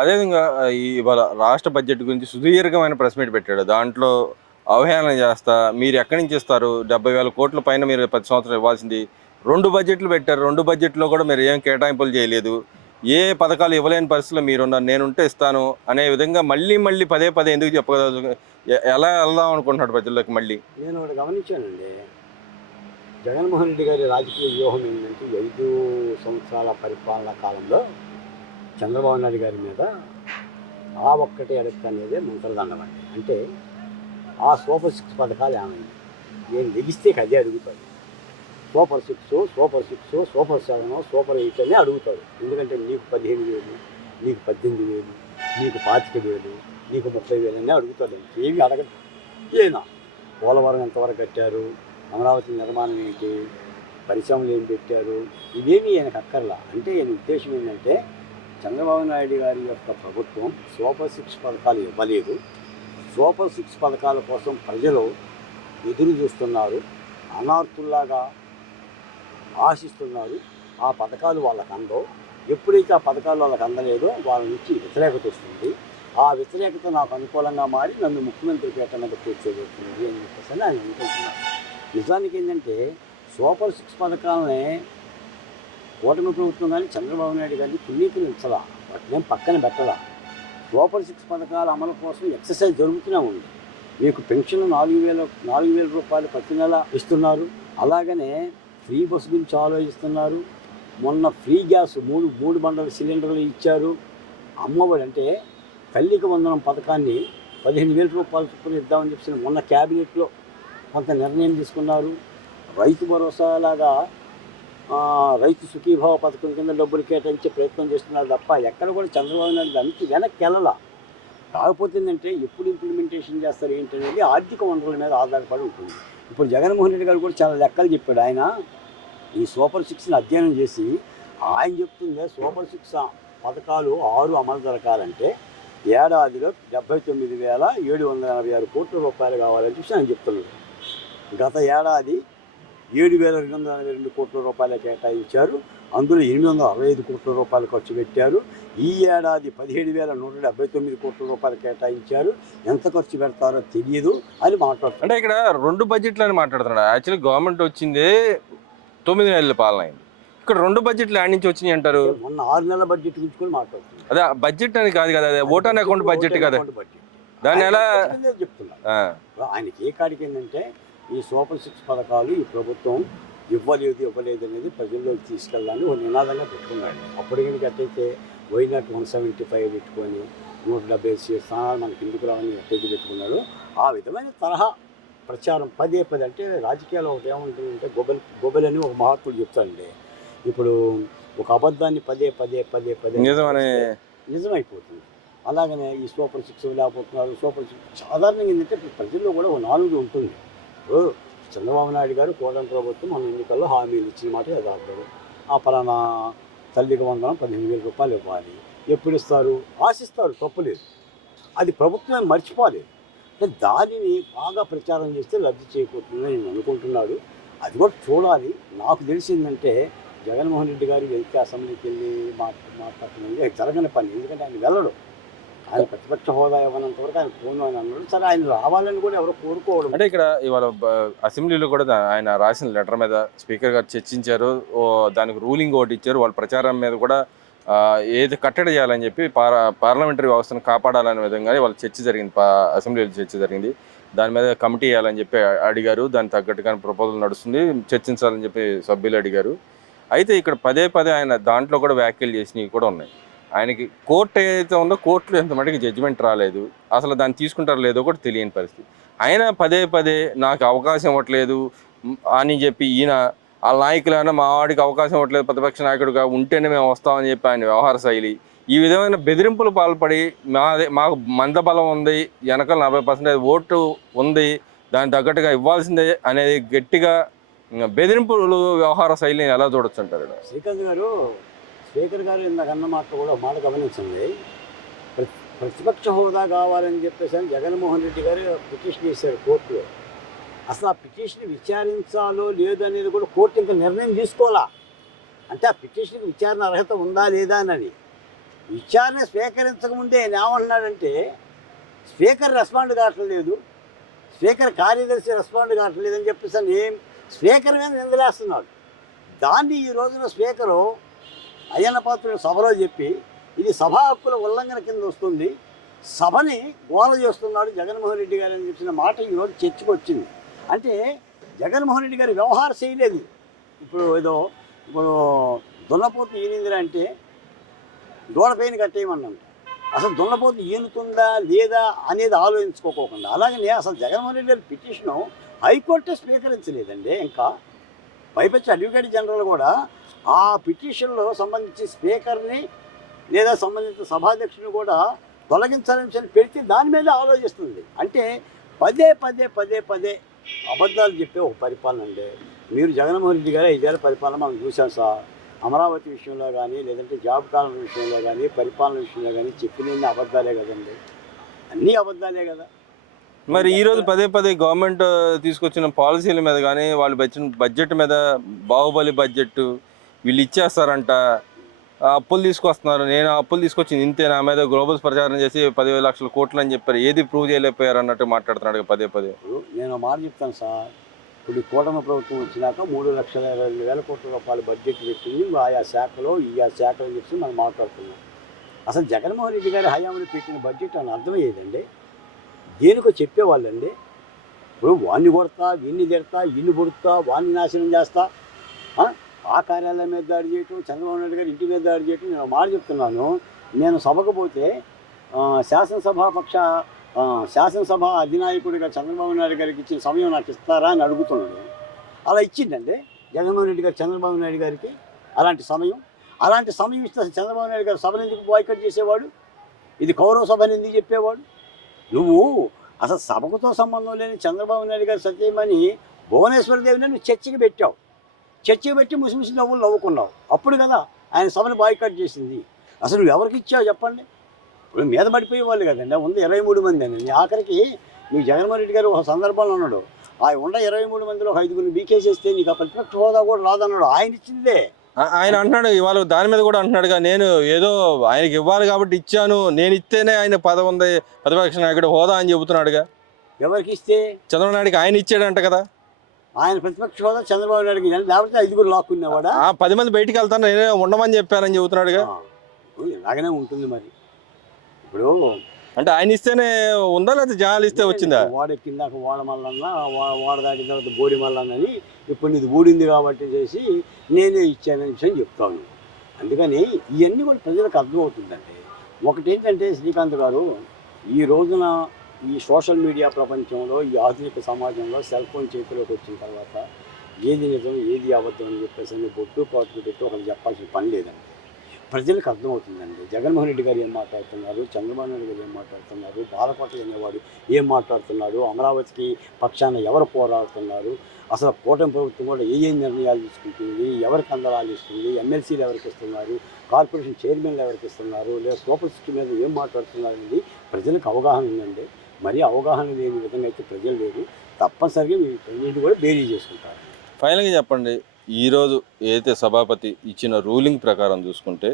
అదేవిధంగా ఇవాళ రాష్ట్ర బడ్జెట్ గురించి సుదీర్ఘమైన ప్రెస్ మీట్ పెట్టాడు. దాంట్లో అవహేళన చేస్తా మీరు ఎక్కడి నుంచి ఇస్తారు? 70,000 కోట్ల పైన మీరు ప్రతి సంవత్సరం ఇవ్వాల్సింది. 2 బడ్జెట్లు పెట్టారు. 2 బడ్జెట్‌లో కూడా మీరు ఏం కేటాయింపులు చేయలేదు. ఏ పథకాలు ఇవ్వలేని పరిస్థితిలో మీరున్నారు. నేనుంటే ఇస్తాను అనే విధంగా మళ్ళీ మళ్ళీ పదే పదే ఎందుకు ఎలా వెళ్దాం అనుకుంటున్నాడు ప్రజల్లోకి మళ్ళీ? నేను ఒకటి గమనించానండి. జగన్మోహన్ రెడ్డి గారి రాజకీయ వ్యూహం ఏంటంటే 5 సంవత్సరాల పరిపాలనా కాలంలో చంద్రబాబు నాయుడు గారి మీద ఆ ఒక్కటి అడగ అనేది మంత్రదండం అండి. అంటే ఆ సూపర్ 6 పథకాలు ఏమైంది? నేను లెగిస్తే అదే అడుగుతాడు. సూపర్ 6, సూపర్ 6, సూపర్ 7, సూపర్ 8 అని అడుగుతాడు. ఎందుకంటే నీకు 15,000, నీకు 18,000, నీకు 25,000, నీకు 30,000 అని అడుగుతాడు. ఏమి అడగదు. ఏనా పోలవరం ఎంతవరకు కట్టారు, అమరావతి నిర్మాణం ఏంటి, పరిశ్రమలు ఏం పెట్టారు, ఇవేమీ ఆయనకు అక్కర్లా. అంటే ఈయన ఉద్దేశం ఏంటంటే చంద్రబాబు నాయుడు గారి యొక్క ప్రభుత్వం సూపర్ 6 పథకాలు ఇవ్వలేదు. సూపర్ 6 పథకాల కోసం ప్రజలు ఎదురు చూస్తున్నారు, అనార్థుల్లాగా ఆశిస్తున్నారు. ఆ పథకాలు వాళ్ళకు అందవు. ఎప్పుడైతే ఆ పథకాలు వాళ్ళకి అందలేదో వాళ్ళ నుంచి వ్యతిరేకత వస్తుంది. ఆ వ్యతిరేకత నాకు అనుకూలంగా మారి నన్ను ముఖ్యమంత్రి పీఠానికి కూర్చోబెడుతుంది అని చెప్పేసి ఆయన అనుకుంటున్నారు. నిజానికి ఏంటంటే సూపర్ 6 పథకాలనే కూటమి ప్రభుత్వం కానీ చంద్రబాబు నాయుడు గారిని తునీకరించలా, వాటిని పక్కన పెట్టలా. సూపర్ 6 పథకాల అమలు కోసం ఎక్సర్సైజ్ జరుగుతూనే ఉంది. మీకు పెన్షన్ 4,000 రూపాయలు ప్రతి నెల ఇస్తున్నారు. అలాగనే ఫ్రీ బస్సు గురించి ఆలోచిస్తున్నారు. మొన్న ఫ్రీ గ్యాస్ మూడు బండల సిలిండర్లు ఇచ్చారు. అమ్మఒడి అంటే తల్లికి వందనం పథకాన్ని 15,000 రూపాయలు చొప్పున ఇద్దామని చెప్పి మొన్న క్యాబినెట్లో కొంత నిర్ణయం తీసుకున్నారు. రైతు భరోసాలాగా రైతు సుఖీభావ పథకం కింద డబ్బులు కేటాయించే ప్రయత్నం చేస్తున్నారు తప్ప ఎక్కడ కూడా చంద్రబాబు నాయుడు దానికి వెనక్కి వెళ్ళాల. కాకపోతే ఏంటంటే ఎప్పుడు ఇంప్లిమెంటేషన్ చేస్తారు ఏంటనేది ఆర్థిక వనరుల మీద ఆధారపడి ఉంటుంది. ఇప్పుడు జగన్మోహన్ రెడ్డి గారు కూడా చాలా లెక్కలు చెప్పాడు. ఆయన ఈ సూపర్ 6ని అధ్యయనం చేసి ఆయన చెప్తుంది సూపర్ 6 పథకాలు 6 అమలు జరగాలంటే ఏడాదిలో 79,786 కోట్ల రూపాయలు కావాలని చెప్పి ఆయన చెప్తున్నాడు. గత ఏడాది 7,242 కోట్ల రూపాయలు కేటాయించారు. అందులో 865 కోట్ల రూపాయలు ఖర్చు పెట్టారు. ఈ ఏడాది 17,179 కోట్ల రూపాయలు కేటాయించారు. ఎంత ఖర్చు పెడతారో తెలియదు అని మాట్లాడుతున్నారు. అంటే ఇక్కడ 2 బడ్జెట్లు అని మాట్లాడుతున్నాడు. యాక్చువల్లీ గవర్నమెంట్ వచ్చిందే 9 నెలల పాలన అయింది. ఇక్కడ 2 బడ్జెట్లు యాడ్ నుంచి వచ్చినాయి అంటారు. మొన్న 6 నెలల బడ్జెట్ గురించి కూడా మాట్లాడుతున్నారు. అదే బడ్జెట్ అని కాదు కదా, అదే ఓటాన్ అకౌంట్ బడ్జెట్ కదా, దాన్ని ఎలా చెప్తున్నారు. ఆయనకి ఏ కాడికి ఏంటంటే ఈ సూపర్ 6 పథకాలు ఈ ప్రభుత్వం ఇవ్వలేదు అనేది ప్రజల్లోకి తీసుకెళ్ళాలని ఒక నినాదంగా పెట్టుకున్నాడు. అప్పటికి అట్టయితే వైనాట్ 175 పెట్టుకొని 170 స్థానాలు మనకి ఎందుకు రావని అట్టయితే పెట్టుకున్నాడు. ఆ విధమైన తరహా ప్రచారం పదే అంటే రాజకీయాల్లో ఒకటి ఏముంటుందంటే గొబెల్ అని ఒక మహాత్ముడు చెప్తాడండి. ఇప్పుడు ఒక అబద్ధాన్ని పదే నిజమైపోతుంది. అలాగనే ఈ సూపర్ 6 లేకపోతున్నారు. సూపర్ 6 సాధారణంగా ఏంటంటే ప్రజల్లో కూడా ఒక నాలుగు ఉంటుంది. చంద్రబాబు నాయుడు గారు కూటమి ప్రభుత్వం మన ఎన్నికల్లో హామీలు ఇచ్చిన మాట యథార్థం. ఆ పలానా తల్లికి వందనం 15,000 రూపాయలు ఇవ్వాలి. ఎప్పుడు ఇస్తారు? ఆశిస్తారు, తప్పులేదు. అది ప్రభుత్వమే మర్చిపోలేదు. అంటే దానిని బాగా ప్రచారం చేస్తే లబ్ధి చేకూరుతుందని నేను అనుకుంటున్నాడు. అది కూడా చూడాలి. నాకు తెలిసిందంటే జగన్మోహన్ రెడ్డి గారు వెళ్తే అసెంబ్లీకి వెళ్ళి మాట్లాడుతుంది జరగని పని. ఎందుకంటే ఆయన వెళ్ళడు. ఆయన ప్రతిపక్ష హోదా ఇవ్వనంత వరకు ఆయన ఫోన్ అని అన్నాడు. సరే ఆయన రావాలని కూడా ఎవరు కోరుకోవడం. అంటే ఇక్కడ ఇవాళ అసెంబ్లీలో కూడా ఆయన రాసిన లెటర్ మీద స్పీకర్ గారు చర్చించారు. దానికి రూలింగ్ ఒకటి ఇచ్చారు. వాళ్ళ ప్రచారం మీద కూడా ఏది కట్టడి చేయాలని చెప్పి పార్లమెంటరీ వ్యవస్థను కాపాడాలనే విధంగా వాళ్ళ చర్చ జరిగింది. అసెంబ్లీలో చర్చ జరిగింది. దాని మీద కమిటీ వేయాలని చెప్పి అడిగారు. దానికి తగ్గట్టుగా ప్రపోజల్ నడుస్తుంది, చర్చించాలని చెప్పి సభ్యులు అడిగారు. అయితే ఇక్కడ పదే ఆయన దాంట్లో కూడా వ్యాఖ్యలు చేసినవి కూడా ఉన్నాయి. ఆయనకి కోర్టు ఏదైతే ఉందో కోర్టులో ఎంత మటుకు జడ్జిమెంట్ రాలేదు. అసలు దాన్ని తీసుకుంటారో లేదో కూడా తెలియని పరిస్థితి. ఆయన పదే నాకు అవకాశం ఇవ్వట్లేదు అని చెప్పి ఈయన వాళ్ళ నాయకులైనా మా వాడికి అవకాశం ఇవ్వట్లేదు ప్రతిపక్ష నాయకుడిగా ఉంటేనే మేము వస్తామని చెప్పి ఆయన వ్యవహార శైలి ఈ విధమైన బెదిరింపులు పాల్పడి మాకు మందబలం ఉంది, వెనకాల 40% ఓటు ఉంది, దానికి తగ్గట్టుగా ఇవ్వాల్సిందే అనేది గట్టిగా బెదిరింపులు వ్యవహార శైలిని ఎలా చూడొచ్చు అంటారు? స్పీకర్ గారు ఇందాకన్న మాట కూడా మాట గమనించండి. ప్రతిపక్ష హోదా కావాలని చెప్పేసి జగన్మోహన్ రెడ్డి గారు పిటిషన్ చేశారు కోర్టులో. అసలు ఆ పిటిషన్ విచారించాలో లేదనేది కూడా కోర్టు ఇంకా నిర్ణయం తీసుకోవాలా. అంటే ఆ పిటిషన్కి విచారణ అర్హత ఉందా లేదా అని. విచారణ స్వీకరించకముందే ఆయన ఏమంటున్నాడంటే స్పీకర్ రెస్పాండ్ కావట్లేదు, స్పీకర్ కార్యదర్శి రెస్పాండ్ కావట్లేదు అని చెప్పేసి అని స్పీకర్ మీద నిందలేస్తున్నాడు. దాన్ని ఈ రోజున స్పీకరు అయ్యన్న పాత్రుడు సభలో చెప్పి ఇది సభా హక్కుల ఉల్లంఘన కింద వస్తుంది, సభని గోల చేస్తున్నాడు జగన్మోహన్ రెడ్డి గారు అని చెప్పిన మాట ఈరోజు చర్చకు వచ్చింది. అంటే జగన్మోహన్ రెడ్డి గారి వ్యవహార శైలి ఇప్పుడు దున్నపోతు ఈనిందిరా అంటే దూడపైన కట్టేయమన్నాడు. అసలు దున్నపోతు ఈనుతుందా లేదా అనేది ఆలోచించుకోకుండా అలాగనే అసలు జగన్మోహన్ రెడ్డి గారి పిటిషను హైకోర్టే స్వీకరించలేదండి. ఇంకా పైపచ్చి అడ్వకేట్ జనరల్ కూడా ఆ పిటిషన్లో సంబంధించి స్పీకర్ని లేదా సంబంధిత సభాధ్యక్షుని కూడా తొలగించాలని చెప్పి పెడితే దాని మీద ఆలోచిస్తుంది. అంటే పదే పదే పదే పదే అబద్ధాలు చెప్పే ఒక పరిపాలన అండి. మీరు జగన్మోహన్ రెడ్డి గారు 5 ఏళ్ల పరిపాలన మనం చూసాం సార్. అమరావతి విషయంలో కానీ లేదంటే జాబ్ కాలం విషయంలో కానీ పరిపాలన విషయంలో కానీ చెప్పిన అబద్ధాలే కదండి, అన్నీ అబద్ధాలే కదా. మరి ఈరోజు పదే పదే గవర్నమెంట్ తీసుకొచ్చిన పాలసీల మీద కానీ వాళ్ళు బడ్జెట్ మీద బాహుబలి బడ్జెట్ వీళ్ళు ఇచ్చేస్తారంట, అప్పులు తీసుకొస్తున్నారు, నేను అప్పులు తీసుకొచ్చింది ఇంతే, నా మీద గ్లోబల్స్ ప్రచారం చేసి 10,000 లక్షల కోట్లు అని చెప్పారు, ఏది ప్రూవ్ చేయలేకపోయారు అన్నట్టు మాట్లాడుతున్నాడు పదే పదే. నేను మాట చెప్తాను సార్, ఇప్పుడు కూటమి ప్రభుత్వం వచ్చినాక 3,20,000 కోట్ల రూపాయల బడ్జెట్ పెట్టింది ఆయా శాఖలో ఈ శాఖలో చెప్పి మనం మాట్లాడుతున్నాం. అసలు జగన్మోహన్ రెడ్డి గారి హయాంలో పెట్టిన బడ్జెట్ అని అర్థమయ్యేదండి, దేనికో చెప్పేవాళ్ళండి. ఇప్పుడు వాడిని కొడతా, వీడిని తిడతా, ఇల్లు పొడుతా, వాడిని నాశనం చేస్తా, ఆ కార్యాలయం మీద దాడి చేయటం, చంద్రబాబు నాయుడు గారి ఇంటి మీద దాడి చేయటం. నేను మాట చెప్తున్నాను, నేను సభకు పోతే శాసనసభ అధినాయకుడిగా చంద్రబాబు నాయుడు గారికి ఇచ్చిన సమయం నాకు ఇస్తారా అని అడుగుతున్నాడు. అలా ఇచ్చిందండి జగన్మోహన్ రెడ్డి గారు చంద్రబాబు నాయుడు గారికి అలాంటి సమయం ఇస్తే చంద్రబాబు నాయుడు గారు సభను ఎందుకు బాయ్కట్ చేసేవాడు, ఇది కౌరవ సభని ఎందుకు చెప్పేవాడు? నువ్వు అసలు సభకుతో సంబంధం లేని చంద్రబాబు నాయుడు గారి సత్యమని భువనేశ్వర దేవిని నువ్వు చర్చకి పెట్టావు, చర్చకి పెట్టి ముసిముసి నవ్వులు నవ్వుకున్నావు. అప్పుడు కదా ఆయన సభను బాయ్కట్ చేసింది. అసలు నువ్వు ఎవరికి ఇచ్చావు చెప్పండి? ఇప్పుడు మీద పడిపోయేవాళ్ళు కదండి, ఉంది 23 మంది అని. ఆఖరికి నీకు జగన్మోహన్ రెడ్డి గారు ఒక సందర్భంలో ఉన్నాడు, ఆ 23 మందిలో 5 బీకేసేస్తే నీకు ఆ ప్రతిపక్ష హోదా కూడా రాదన్నాడు. ఆయన ఇచ్చిందే. ఆయన అంటున్నాడు ఇవాళ దాని మీద కూడా అంటున్నాడుగా, నేను ఏదో ఆయనకి ఇవ్వాలి కాబట్టి ఇచ్చాను, నేను ఇస్తేనే ఆయన పదవి ఉంది ప్రతిపక్ష నాయకుడు హోదా అని చెబుతున్నాడుగా. ఎవరికి ఇస్తే? చంద్రబాబు నాయుడుకి ఆయన ఇచ్చాడంట కదా. ఆయన ప్రతిపక్ష హోదా చంద్రబాబు నాయుడుకి లేకపోతే 5 లాక్కునేవాడా? 10 మంది బయటికి వెళ్తాను నేనే ఉండమని చెప్పారని చెబుతున్నాడుగా. ఇలాగనే ఉంటుంది మరి. ఇప్పుడు అంటే ఆయన ఇస్తేనే ఉందా లేదా జనాలు ఇస్తే వచ్చిందా? వాడెక్కిందాక వాడ మల్లన్న, వాడ దాటిన తర్వాత బోడి మల్లన్నని, ఇప్పుడు ఇది ఊడింది కాబట్టి చేసి నేనే ఇచ్చానని విషయం చెప్తాను. అందుకని ఇవన్నీ కూడా ప్రజలకు అర్థమవుతుందండి. ఒకటి ఏంటంటే శ్రీకాంత్ గారు, ఈ రోజున ఈ సోషల్ మీడియా ప్రపంచంలో, ఈ ఆధునిక సమాజంలో సెల్ ఫోన్ చేతిలోకి వచ్చిన తర్వాత ఏది నిజం ఏది అబద్ధం అని చెప్పేసి బొట్టు పాటుకు పెట్టి ఒకరు చెప్పాల్సిన పని లేదండి. ప్రజలకు అర్థమవుతుందండి. జగన్మోహన్ రెడ్డి గారు ఏం మాట్లాడుతున్నారు, చంద్రబాబు నాయుడు గారు ఏం మాట్లాడుతున్నారు, బాలకోట అనేవాడు ఏం మాట్లాడుతున్నాడు, అమరావతికి పక్షాన ఎవరు పోరాడుతున్నారు, అసలు కూటమి ప్రభుత్వం కూడా ఏ నిర్ణయాలు తీసుకుంటుంది, ఎవరికి అందరాలు ఇస్తుంది, ఎమ్మెల్సీలు ఎవరికి ఇస్తున్నారు, కార్పొరేషన్ చైర్మన్లు ఎవరికి ఇస్తున్నారు, లేదా సూపర్ సిటీ మీద ఏం మాట్లాడుతున్నారు అనేది ప్రజలకు అవగాహన ఉందండి. మరీ అవగాహన లేని విధంగా అయితే ప్రజలు లేదు. తప్పనిసరిగా వీటి కూడా బేరీ చేసుకుంటారు. ఫైనల్గా చెప్పండి, ఈరోజు ఏదైతే సభాపతి ఇచ్చిన రూలింగ్ ప్రకారం చూసుకుంటే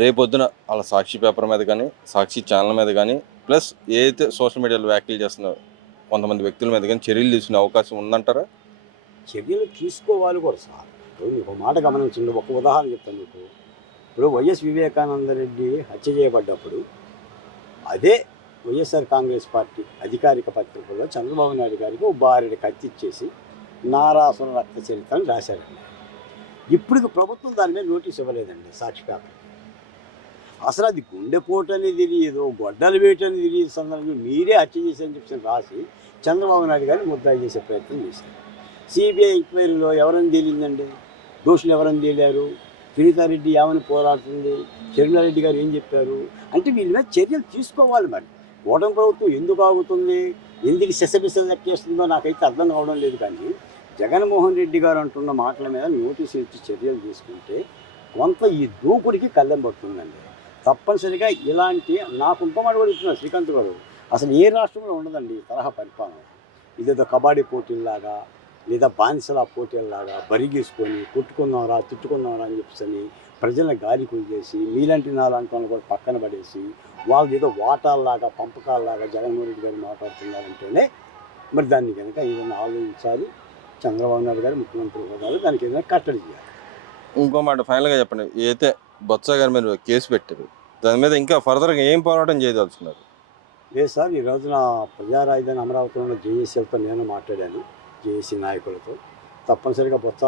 రేపొద్దున వాళ్ళ సాక్షి పేపర్ మీద కానీ సాక్షి ఛానల్ మీద కానీ ప్లస్ ఏదైతే సోషల్ మీడియాలో వ్యాఖ్యలు చేస్తున్న కొంతమంది వ్యక్తుల మీద కానీ చర్యలు తీసుకునే అవకాశం ఉందంటారా? చర్యలు తీసుకోవాలి కూడా సార్. ఇప్పుడు మీకు ఒక మాట గమనించండి, ఒక ఉదాహరణ చెప్తాను మీకు. ఇప్పుడు వైఎస్ వివేకానంద రెడ్డి హత్య చేయబడ్డప్పుడు అదే వైఎస్ఆర్ కాంగ్రెస్ పార్టీ అధికారిక పత్రికల్లో చంద్రబాబు నాయుడు గారికి ఒక భార్యని కత్తి ఇచ్చేసి నారాసుర రక్త చరిత్రను రాశారండి. ఇప్పుడు ప్రభుత్వం దాని మీద నోటీస్ ఇవ్వలేదండి సాక్షి పేపర్. అసలు అది గుండెపోటు అనేది తెలియదు, గొడ్డలు వేటు అనేది తెలియదు సందర్భంగా మీరే హత్య చేశారని చెప్పి రాసి చంద్రబాబు నాయుడు గారిని ముద్దాయి చేసే ప్రయత్నం చేశారు. సిబిఐ ఎంక్వైరీలో ఎవరని తేలిందండి, దోషులు ఎవరని తేలారు, సునీతారెడ్డి ఏమని పోరాడుతుంది, షర్మిలారెడ్డి గారు ఏం చెప్పారు అంటే వీళ్ళ మీద చర్యలు తీసుకోవాలి. మరి కూటమి ప్రభుత్వం ఎందుకు ఆగుతుంది, ఎందుకు సెసబిసలు లెక్కేస్తుందో నాకైతే అర్థం కావడం లేదు. కానీ జగన్మోహన్ రెడ్డి గారు అంటున్న మాటల మీద నోటీసులు ఇచ్చి చర్యలు తీసుకుంటే కొంత ఈ దూకుడికి కళ్ళెం పడుతుందండి. తప్పనిసరిగా ఇలాంటి నాకు ఇంకోమాట కూడా ఇస్తున్నారు శ్రీకాంత్ గారు, అసలు ఏ రాష్ట్రంలో ఉండదండి ఈ తరహా పరిపాలన. ఇదేదో కబడ్డీ పోటీల్లాగా లేదా బానిసల పోటీల్లాగా బరిగీసుకొని కొట్టుకుందాంరా తిట్టుకుందాంరా అని చెప్పేసి ప్రజలను గాలి చేసి మీలాంటి నాలాంటి వాళ్ళని కూడా పక్కన పడేసి వాళ్ళు ఏదో వాటాల్లాగా పంపకాల్లాగా జగన్మోహన్ రెడ్డి గారు మాట్లాడుతున్నారంటేనే మరి దాన్ని కనుక ఏదైనా ఆలోచించాలి. చంద్రబాబు నాయుడు గారు ముఖ్యమంత్రి హోదాలో దానికి ఏదైనా కట్టడి చేయాలి. ఇంకో మాట ఫైనల్గా చెప్పండి, అయితే బొత్స గారి మీద కేసు పెట్టారు, దాని మీద ఇంకా ఫర్దర్గా ఏం పోరాటం చేయదలుచుకున్నారు? లేదు సార్, ఈ రోజున ప్రజా రాజధాని అమరావతిలో జేఏసీలతో నేను మాట్లాడాను, జేఏసీ నాయకులతో. తప్పనిసరిగా బొత్స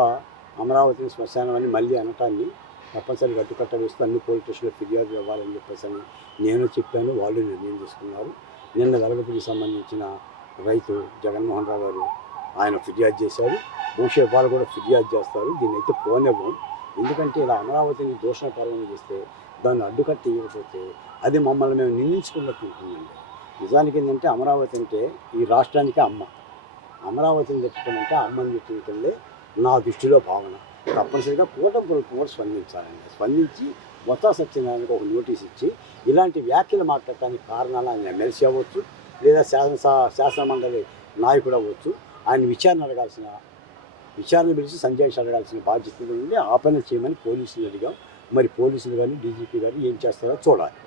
అమరావతిని శ్మశానం అని మళ్ళీ అనటాన్ని తప్పనిసరిగా అడ్డుకట్ట వేస్తూ అన్ని పోలీస్ స్టేషన్లో ఫిర్యాదు ఇవ్వాలని చెప్పేసి అని నేను చెప్పాను. వాళ్ళు నిర్ణయం తీసుకున్నారు. నిన్న వెలగపూడికి సంబంధించిన రైతు జగన్మోహన్ రావు గారు ఆయన ఫిర్యాదు చేశారు. భవిష్యత్ వాళ్ళు కూడా ఫిర్యాదు చేస్తారు. దీన్ని అయితే పోనివ్వం. ఎందుకంటే ఇలా అమరావతిని దూషణకరంగా చేస్తే దాన్ని అడ్డుకట్టి ఇవ్వకపోతే అది మమ్మల్ని మేము నిందించుకున్నట్టు ఉంటుందండి. నిజానికి ఏంటంటే అమరావతి అంటే ఈ రాష్ట్రానికి అమ్మ. అమరావతిని తెచ్చడం అంటే అమ్మని తెచ్చుకుంటుందే నా దృష్టిలో భావన. తప్పనిసరిగా కూటమి ప్రభుత్వం కూడా స్పందించాలండి. స్పందించి బొత్స సత్యనారాయణకు ఒక నోటీస్ ఇచ్చి ఇలాంటి వ్యాఖ్యలు మాట్లాడటానికి కారణాలు ఆయన ఎమ్మెల్సీ అవ్వచ్చు, లేదా శాసనమండలి నాయకుడు అవ్వచ్చు. ఆయన విచారణ పిలిచి సంజయ్ అడగాల్సిన బాధ్యత నుండి ఆ పని చేయమని పోలీసులు అడిగాం. మరి పోలీసులు కానీ డీజీపీ గారు ఏం చేస్తారో చూడాలి.